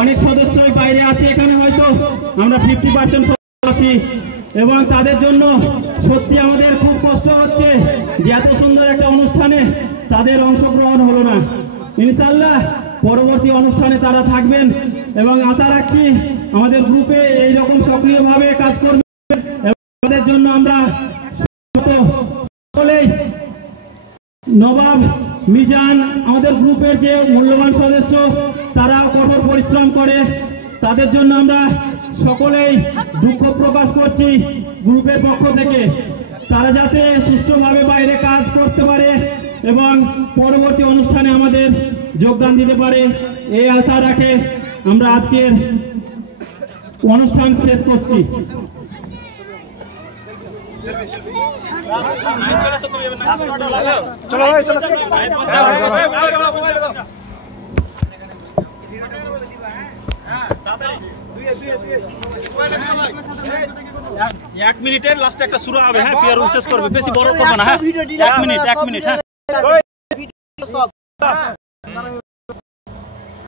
অনেক সদস্যই বাইরে আছে, এখানে হয়তো আমরা 50% আছি এবং তাদের জন্য সত্যি আমাদের খুব কষ্ট হচ্ছে যে এত সুন্দর একটা অনুষ্ঠানে তাদের অংশগ্রহণ হলো না। ইনশাআল্লাহ পরবর্তী অনুষ্ঠানে তারা থাকবেন এবং আশা রাখছি আমাদের গ্রুপে এইরকম সক্রিয়ভাবে কাজ করবে। তাদের জন্য আমরা সকলেই নবাব মিজান আমাদের গ্রুপের যে মূল্যবান সদস্য, তারা কঠোর পরিশ্রম করে, তাদের জন্য আমরা সকলেই দুঃখ প্রকাশ করছি গ্রুপের পক্ষ থেকে। তারা যাতে সুষ্ঠুভাবে বাইরে কাজ করতে পারে এবং পরবর্তী অনুষ্ঠানে আমাদের যোগদান দিতে পারে, এই আশা রাখে আমরা আজকের অনুষ্ঠান শেষ করছি। চলো ভাই চলো। 1 মিনিটের লাস্টে একটা শুরু হবে। হ্যাঁ, পিয়ার শেষ করবে, বেশি বড় করবে না। হ্যাঁ, 1 মিনিট হ্যাঁ।